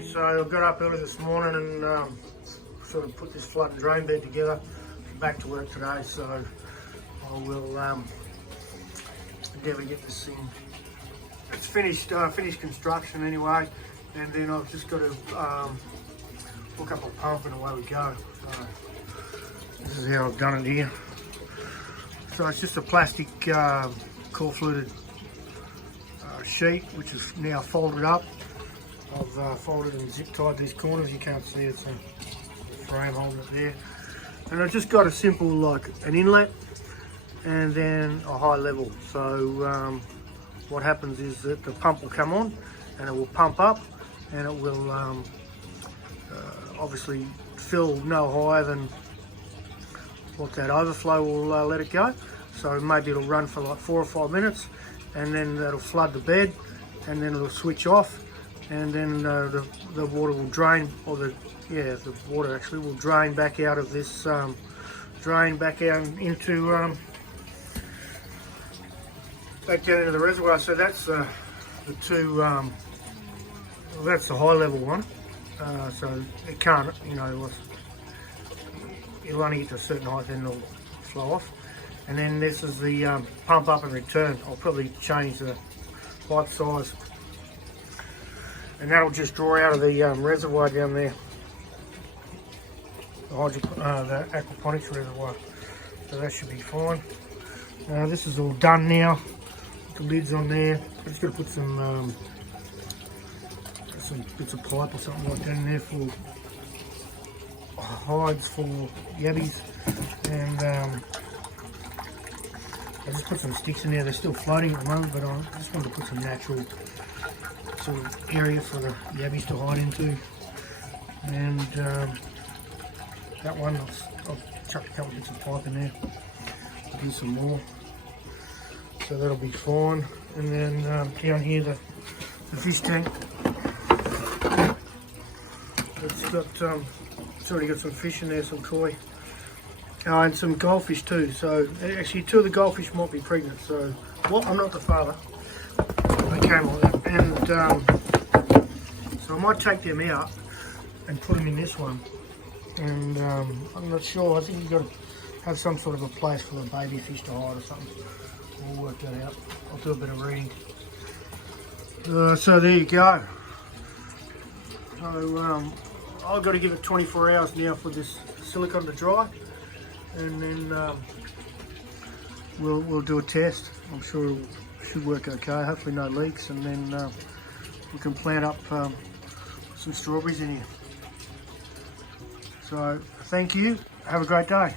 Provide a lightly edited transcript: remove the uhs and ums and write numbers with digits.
Okay, so I got up early this morning and sort of put this flood and drain bed together. Back to work today, so I will endeavour to get this thing. It's finished. Finished construction anyway, and then I've just got to hook up a pump and away we go. So this is how I've done it here. So it's just a plastic core fluted sheet, which is now folded up. I've folded and zip tied these corners. You can't see it's a frame holding it there. And I've just got a simple, like an inlet and then a high level. So what happens is that the pump will come on and it will pump up, and it will obviously fill no higher than what that overflow will let it go. So maybe it'll run for like 4 or 5 minutes, and then that'll flood the bed, and then it'll switch off, and then the water will drain, or the water actually will drain back out of this, drain back out into back down into the reservoir. So that's the two. Well, that's the high level one. So it can't, it'll only get to a certain height, then it'll flow off. And then this is the pump up and return. I'll probably change the pipe size, and that'll just draw out of the reservoir down there, the aquaponics reservoir. So that should be fine. This is all done now. The lid's on there. I'm just going to put some bits of pipe or something like that in there for hides for yabbies, and I just put some sticks in there. They're still floating at the moment, but I just wanted to put some natural sort of area for the yabbies to hide into. And that one, I'll chuck a couple bits of pipe in there. I'll do some more. So that'll be fine. And then down here, the fish tank. It's already got some fish in there, some koi. And some goldfish too. So actually 2 of the goldfish might be pregnant. So, well, I'm not the father. They came like that. And so I might take them out and put them in this one. And I'm not sure. I think you've got to have some sort of a place for the baby fish to hide or something. We'll work that out. I'll do a bit of reading. So there you go. So I've got to give it 24 hours now for this silicone to dry, and then we'll do a test. I'm sure it should work okay. Hopefully no leaks, and then we can plant up some strawberries in here. So thank you. Have a great day.